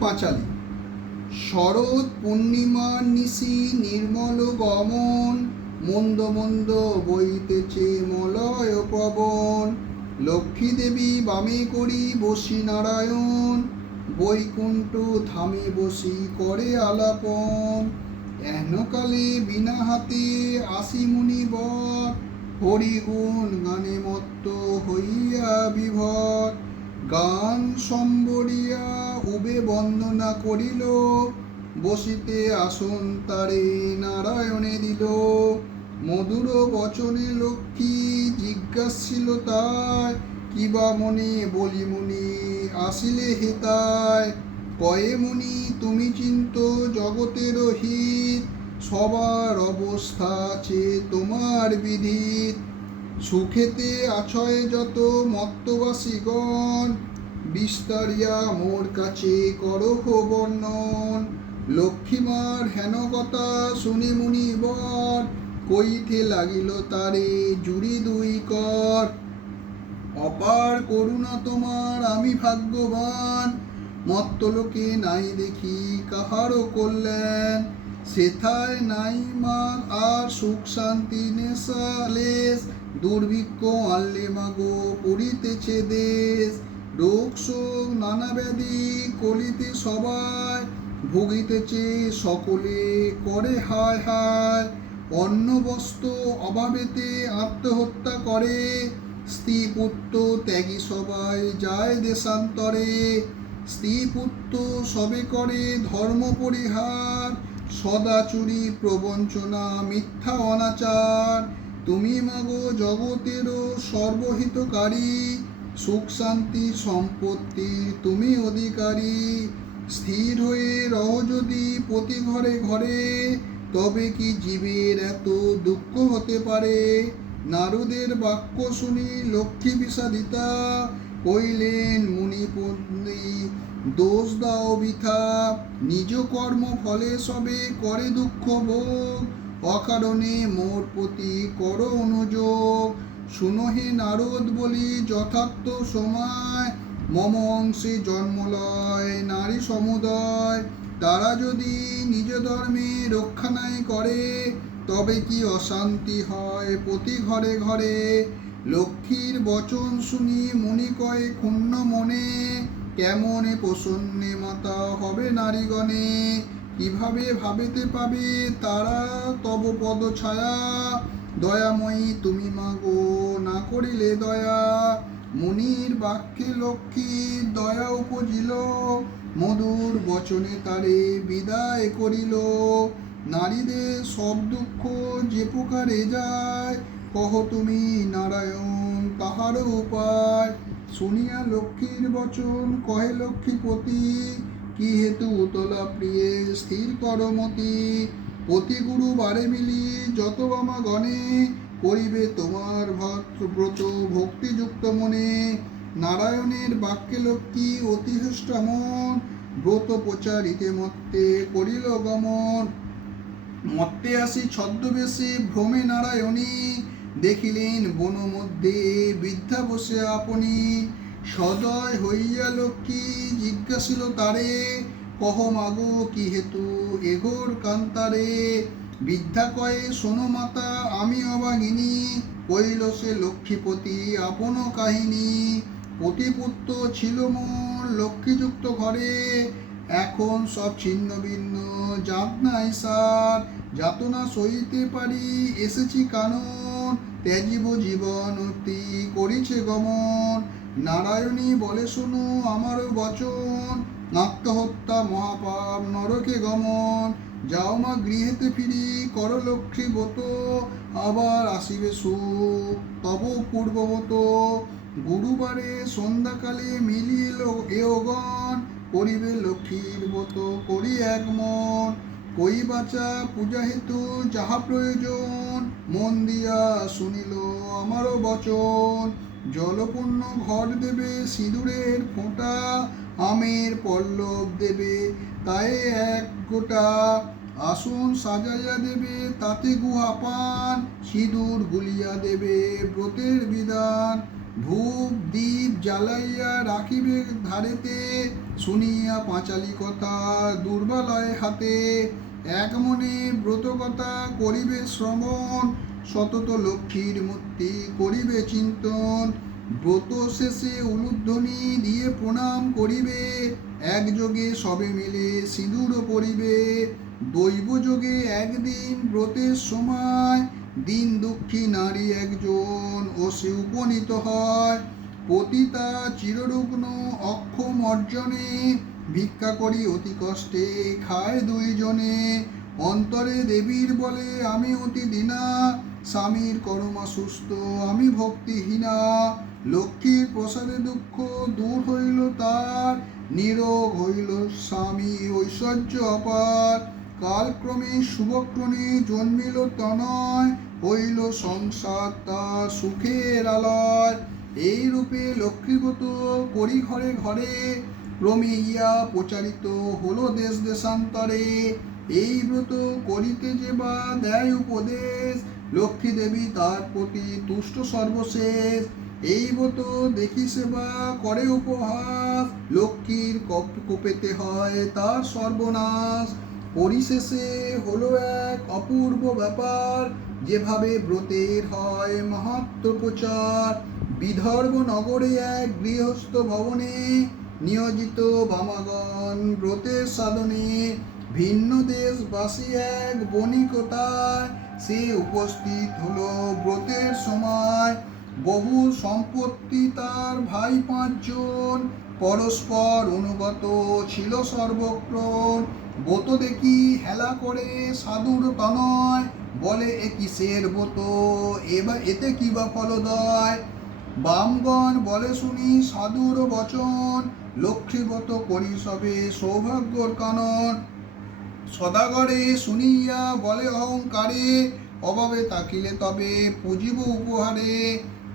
পাঁচালী। শরৎ পূর্ণিমার নিশি নির্মল গমন, মন্দ মন্দ বইতেছে মলয় পবন। লক্ষ্মী দেবী বামে করি বসি নারায়ণ, বৈকুণ্ঠ ধামে বসি করে আলাপন। এহনকালে বিনা হাতে আসি মুনিবর, হরিগুণ গানে মত্ত হইয়া বিভর। গান সম্বরিয়া উবে বন্দনা করিল, বসিতে আসন তারে নারায়ণে দিল। মধুর বচনে লক্ষ্মী জিজ্ঞাসিল তাই, কিবা মনে বলি মুনি আসিলে হেতায়। কয়ে মুনি তুমি চিন্ত জগতের হিত, সবার অবস্থা আছে তোমার বিধিত। সুখেতে আছয় যত মত্তবাসীগণ, বিস্তারিয়া মোর কাছে করহ বর্ণন। লক্ষ্মীমার হেন কথা শুনি মুনিবর, কইতে লাগিল তারে জুড়ি দুই কর। অপার করুণা তোমার আমি ভাগ্যবান, মত্তলোকে নাই দেখি কাহারও কল্যাণ। সেথায় নাই মা আর সুখ শান্তি নেশালেশ, দুর্ভিক্ষ আনলে মাগো পড়িতেছে দেশ। রোগ শোক নানা ব্যাধি কলিতে সবাই, ভুগিতেছে সকলে করে হায় হায়। অন্ন বস্ত্র অভাবেতে আত্মহত্যা করে, স্ত্রী পুত্র ত্যাগী সবাই যায় দেশান্তরে। স্ত্রী পুত্র সবে করে ধর্ম পরিহার, সদা চুরি প্রবঞ্চনা মিথ্যা অনাচার। তুমি মাগো জগতেরও সর্বহিতকারী, সুখ শান্তি সম্পত্তি তুমি অধিকারী। স্থির হয়ে রহ যদি প্রতি ঘরে ঘরে, তবে কি জীবের এত দুঃখ হতে পারে। নারদের বাক্য শুনি লক্ষ্মী বিষাদিতা, কইলেন মুনি পত্নী দোষ দাও বৃথা। নিজ কর্ম ফলে সবে করে দুঃখ ভোগ, অকারণে মোর প্রতি কর অনুযোগ। শুনো হে নারদ বলি যথার্থ সময়, মম অংশে জন্ম লয় নারী সমুদয়। তারা যদি নিজ ধর্মে রক্ষা নাই করে, তবে কি অশান্তি হয় প্রতি ঘরে ঘরে। লক্ষ্মীর বচন শুনি মুনি কয়ে ক্ষুণ্ণ মনে, কেমনে প্রসন্নে মাতা হবে নারীগণে। কিভাবে ভাবিতে পাবে তারা তব পদ ছায়া, দয়াময়ী তুমি মাগো না করিলে দয়া। মুনির বাক্যে লক্ষ্মীর দয়া উপজিল, মধুর বচনে তারে বিদায় করিল। নারীদের সব দুঃখ যে প্রকারে যায়, কহ তুমি নারায়ণ তাহার উপায়। শুনিয়া লক্ষ্মীর বচন কহে লক্ষ্মীপতি, কি হেতু উতলা প্রিয়ে স্থির করমতি। প্রতি গুরুবারে মিলি যত বামা গণে, করিবে তোমার ব্রত ভক্তিযুক্ত মনে। নারায়ণের বাক্যে লক্ষ্মী অতি হৃষ্ট মন, ব্রত প্রচারিতে মত্তে করিল গমন। মত্তে আসি ছদ্মবেশে ভ্রমে নারায়ণী, দেখিলেন বন মধ্যে বৃদ্ধা বসে আপনি। সদয় হইয়া লক্ষ্মী জিজ্ঞাসিল তারে, কহ মাগো কি হেতু এগোর কান্তারে। বৃদ্ধা কয়ে শোনো মাতা আমি অভাগিনী, কইল সে লক্ষ্মীপতি আপন কাহিনী। পতিপুত্র ছিল মোর লক্ষ্মীযুক্ত ঘরে, এখন সব ছিন্ন ভিন্ন জাত নাই সার। যাতনা সইতে পারি এসেছি কানন, ত্যাজিব জীবন অতি করিছে গমন। নারায়ণী বলে শোনো আমারও বচন, আত্মহত্যা মহাপাপ নরকে গমন। যাও মা গৃহেতে ফিরি কর লক্ষ্মী ব্রত, আবার আসিবে সুখ তব পূর্ববত। গুরুবারে সন্ধ্যাকালে মিলিল এগণ, করিবে লক্ষ্মীর ব্রত করি এক মন। কই বাচা পূজা হেতু যাহা প্রয়োজন, মন দিয়া শুনিল আমারও বচন। জলপূর্ণ ঘট দেবে সিঁদুরের ফোঁটা, আমের পল্লব দেবে তায়ে এক গোটা। আসন সাজাইয়া দেবে তাতে গুহা পান, সিঁদুর গুলিয়া দেবে ব্রতের বিধান। ধূপ দীপ জ্বালাইয়া রাখিবে ধারেতে, শুনিয়া পাঁচালি কথা দুর্বালয় হাতে। এক মনে ব্রত কথা করিবে শ্রবণ, সতত লক্ষ্মীর মূর্তি করিবে চিন্তন। ব্রত শেষে উলুধ্বনি দিয়ে প্রণাম করিবে, একযোগে সবে মিলে সিঁদুর পরিবে। দৈবযোগে একদিন ব্রতের সময়, দিন দুঃখী নারী একজন ও সে উপনীত হয়। পতিতা চিররুগ্ন অক্ষম অর্জনে, ভিক্ষা করি অতি কষ্টে খায় দুইজনে। অন্তরে দেবীর বলে আমি অতি দীনা, স্বামীর করমা সুস্থ আমি ভক্তিহীনা। লক্ষ্মীর প্রসাদে দুঃখ দূর হইল তার, নিরোগ হইল স্বামী ঐশ্বর্য অপার। কালক্রমে শুভক্রমে জন্মিল তনয়, হইল সংসার তার সুখের আলয়। এই রূপে লক্ষ্মীব্রত করি ঘরে ঘরে, ক্রমে ইয়া প্রচারিত হলো দেশ দেশান্তরে। এই ব্রত করিতে যে বা দেয় উপদেশ, লক্ষ্মী দেবী তার প্রতি তুষ্ট সর্বশেষ। এই ব্রত দেখি সেবা করে উপহাস, লক্ষ্মীর কোপেতে হয় তার সর্বনাশ। পরিশেষে হলো এক অপূর্ব ব্যাপার, যেভাবে ব্রতের হয় মাহাত্ম্য প্রচার। বিদর্ভ নগরে এক গৃহস্থ ভবনে, নিয়োজিত বামাগণ ব্রতের সাধনে। ভিন্ন দেশবাসী এক বণিকতায়, সে উপস্থিত হলো ব্রতের সময়। বহু সম্পত্তি তার ভাই পাঁচজন, পরস্পর অনুগত ছিল সর্বক্রম। ব্রত দেখি হেলা করে সাধুর তনয়, বলে এ কিসের ব্রত, এতে কি বা ফলদয়। বামগণ বলে শুনি সাধুর বচন, লক্ষ্মীব্রত করি সবে সৌভাগ্যর কানন। সদাগরে শুনিয়া বলে অহংকারে, অভাবে তাকিলে তবে পুজিব উপহারে।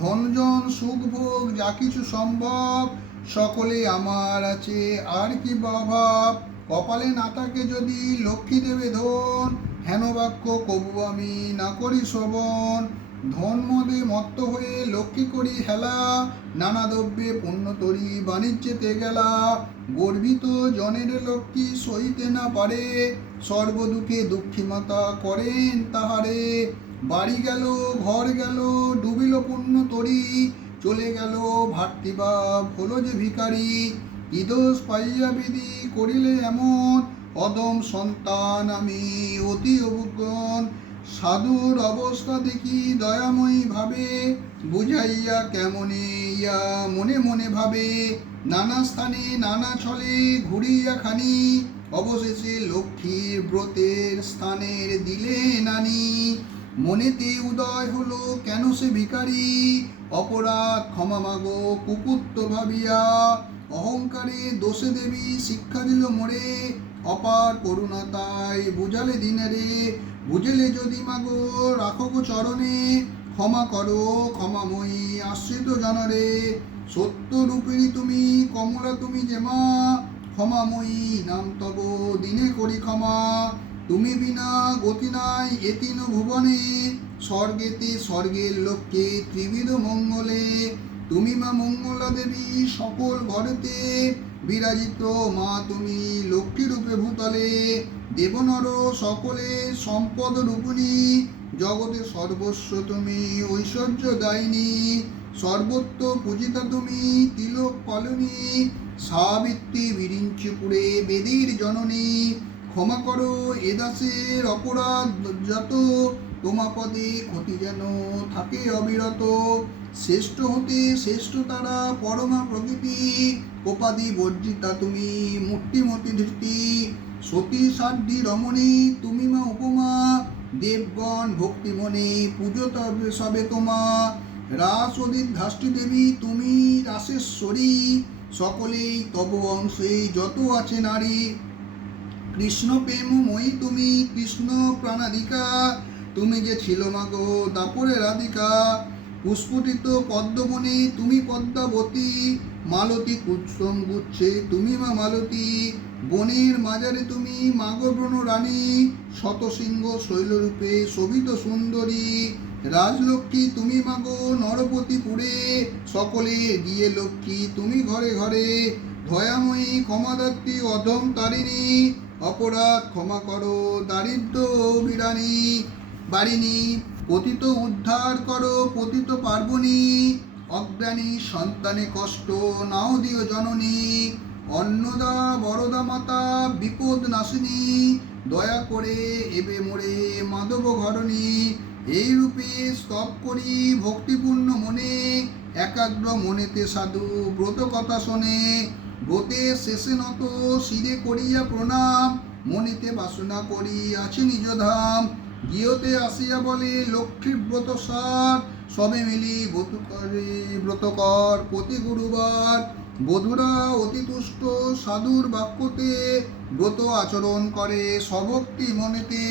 ধনজন সুখ ভোগ যা কিছু সম্ভব, সকলে আমার আছে আর কি বা অভাব। কপালে না থাকে যদি লক্ষ্মী দেবে ধন, হেন বাক্য কবু আমি না করি শ্রবণ। ধন মদে মত্ত হয়ে লক্ষ্মী করি হেলা, নানা দ্রব্যে পুণ্য তরি বাণিজ্যেতে গেলা। গর্বিত জনের লক্ষ্মী সইতে না পারে, সর্বদুঃখে দুঃখী মাতা করেন তাহারে। বাড়ি গেল ঘর গেল ডুবিল পুণ্য তরি, চলে গেল ভাতৃভাব হলো যে ভিখারি। কি দোষ পাইয়া বিধি করিলে এমন, অদম সন্তান আমি অতি অবজ্ঞন। সাধুর অবস্থা দেখি দয়াময়ী ভাবে, বুঝাইয়া কেমনে ইয়া মনে মনে ভাবে। নানা স্থানে নানা ছলে ঘুরিয়া খানি, অবশেষে লক্ষ্মীর ব্রতের স্থানের দিলে নানি। মনেতে উদয় হলো কেন সে ভিখারি, অপরাধ ক্ষমা মাগো কুপুত্র ভাবিয়া। অহংকারে দোষে দেবী শিক্ষা দিল মোরে, অপার করুণা তাই বুঝালে দিনেরে। বুঝেলে যদি মাগো রাখো গো চরণে, ক্ষমা করো ক্ষমাময়ী আশ্রিত জনরে। সত্য রূপিণী তুমি কমলা তুমি যে মা, ক্ষমাময়ী নাম তব দিনে করি ক্ষমা। তুমি বিনা গতি নাই এ তিন ভুবনে, স্বর্গেতে স্বর্গের লোককে ত্রিবিধ মঙ্গলে। তুমি মা মঙ্গলা দেবী সকল ঘরেতে, বিরাজিত মা তুমি লক্ষ্মী রূপে ভূতলে। দেবনর সকলে সম্পদ রূপিণী, জগতে সর্বস্ব তুমি ঐশ্বর্য দায়িনী। সর্বত্র পূজিতা তুমি তিলক পালনী, সাবিত্রী বিরিঞ্চিপুরে বেদীর জননী। ক্ষমা করো এ দাসের অপরাধ যত, তোমা পদে ক্ষতি যেন থাকে অবিরত। শ্রেষ্ঠ হতে শ্রেষ্ঠ তারা পরমা প্রকৃতি, কোপাদি বর্জিতা তুমি মূর্তিমতি ধৃতি। সতী সাধ্বী রমণী তুমি মা উপমা, দেবগণ ভক্তি মনে পুজো তবে সবে তোমা। রাস অধিধ্যাষ্টি দেবী তুমি রাসেশ্বরী, সকলেই তব অংশে যত আছে নারী। কৃষ্ণ প্রেমময়ী তুমি কৃষ্ণ প্রাণাধিকা, তুমি যে ছিল মাগো দাপরে রাধিকা। পুষ্পটিত পদ্মবনে তুমি পদ্মাবতী, মালতী কুসুম গুচ্ছে তুমি মা মালতী। বনের মাজারে তুমি মাগো ব্রণ রানী, শতসিংহ শৈলরূপে শোভিত সুন্দরী। রাজলক্ষ্মী তুমি মাগো নরপতিপুরে, সকলে গিয়ে লক্ষ্মী তুমি ঘরে ঘরে। দয়াময়ী ক্ষমাদাত্রী অধম তারিণী, অপরাধ ক্ষমা করো দারিদ্র বাড়িনি। পতিত উদ্ধার করো পতিত পার্বণী, অজ্ঞানী সন্তানে কষ্ট নাও দিও জননী। অন্নদা বরদা মাতা বিপদ নাশিনী, দয়া করে এবে মোরে মাধব ঘরণী। এই রূপে স্তব করি ভক্তিপূর্ণ মনে, একাগ্র মনেতে সাধু ব্রত কথা শোনে। ব্রতের শেষে নত শিরে করিয়া প্রণাম, মনেতে বাসনা করি আছে নিজ ধাম। গৃহতে আসিয়া বলে লক্ষ্মীর ব্রত সার, সবে মিলি ব্রত কর প্রতি গুরুবার। বধূরা অতি তুষ্ট সাধুর বাক্যতে, ব্রত আচরণ করে স্বভক্তি মনেতে।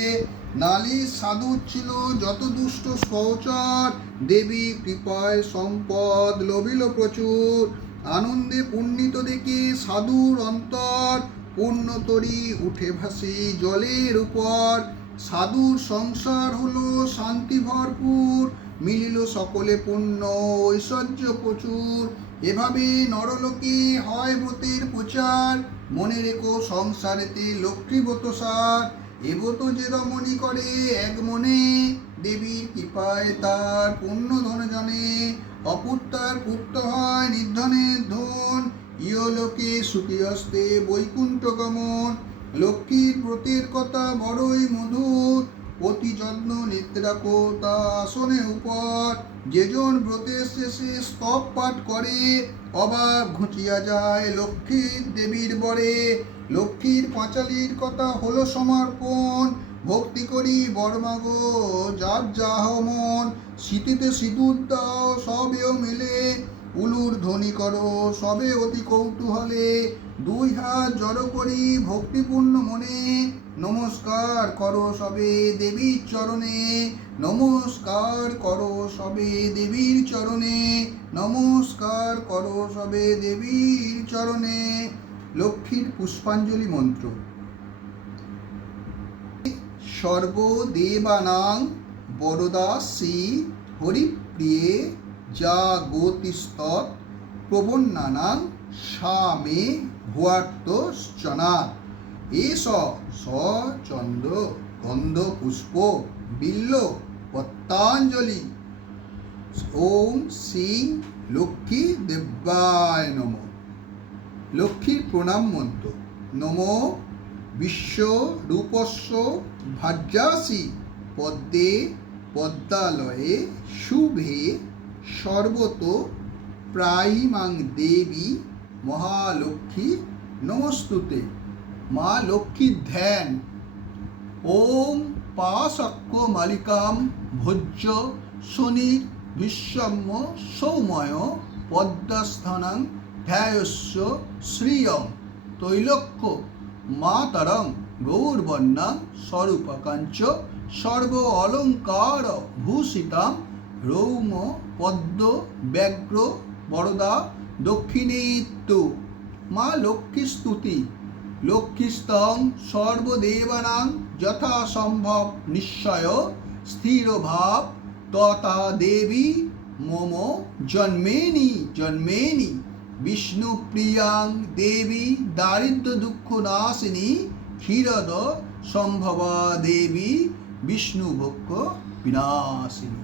নালী সাধু ছিল যত দুষ্ট সহচর, দেবী কৃপায় সম্পদ লভিল প্রচুর। আনন্দে পুণ্যিত দেখে সাধুর অন্তর, পূর্ণতরী উঠে ভাসি জলের উপর। সাধুর সংসার হলো শান্তি ভরপুর, মিলিল সকলে পুণ্য ঐশ্বর্য প্রচুর। এভাবে নরলোকে হয় ব্রতের প্রচার, মনে রেখো সংসারেতে লক্ষ্মী ব্রত সার। এ ব্রত যে রমণী করে এক মনে, দেবীর কৃপায় তার পুণ্য ধন জনে। অপুত্রার পুত্র হয় নির্ধনের ধন, ইহলোকে সুখী হস্তে বৈকুণ্ঠ গমন। লক্ষ্মীর ব্রতের কথা বড়ই মধুর, অতি যত্ন নিতে রাখো তা আসনে উপর। যেজন ব্রতের শেষে স্তব পাঠ করে, অভাব ঘুচিয়া যায় লক্ষ্মীর দেবীর বরে। লক্ষ্মীর পাঁচালীর কথা হলো সমর্পণ, ভক্তি করি বর্মাগো যার যাহ মন। স্মৃতিতে সিঁদুর দাও সবেও মিলে, উলুর ধ্বনি করো সবে অতি কৌতূহলে। দুই হাত জড়ো করি ভক্তিপূর্ণ মনে, নমস্কার করো সবে দেবীর চরণে। নমস্কার করো সবে দেবীর চরণে, নমস্কার করো সবে দেবীর চরণে। লক্ষ্মীর পুষ্পাঞ্জলি মন্ত্র। সর্বদেবানাং বরদা শ্রী হরিপ্রিয়ে জাগতিস্তৎ প্রবন্নানাং সা মে ভুয়ার্তশ্চনাৎ। এষ স চন্দ্র গন্ধ পুষ্প বিল্ল পত্রাঞ্জলি। ওম শ্রী লক্ষ্মী দেব্যায় নমঃ। লক্ষ্মীর প্রণাম মন্ত্র। নমো বিশ্বরূপস্য ভার্যাসি পদ্মে পদ্মালয়ে শুভে সর্বত প্রায়িমাং দেবী মহালক্ষ্মী নমস্তুতে। মা লক্ষ্মীর ধ্যান। ওম পাশক্য মালিকাম ভোজ্য শনির বিশ্বম্য সৌময় পদ্মস্থানাং ধ্যায়স্য শ্রিয়ং তৈলক্য মাতরং গৌরবর্ণাং স্বরূপকাঞ্চ সর্ব অলঙ্কার ভূষিতাম রৌম পদ্ম ব্যাঘ্র বরদা দক্ষিণেত্য। মা লক্ষ্মী স্তুতি। লক্ষ্মীস্তং সর্বদেবানাং যথা সম্ভব নিশ্চয় স্থির ভাব, তথা দেবী মম জন্মেনি জন্মেনি। বিষ্ণুপ্রিয়াং দেবী দারিদ্র দুঃখ নাশিনী, ক্ষীরদ সম্ভবা দেবী বিষ্ণুভক্ষ বিনাশিনী।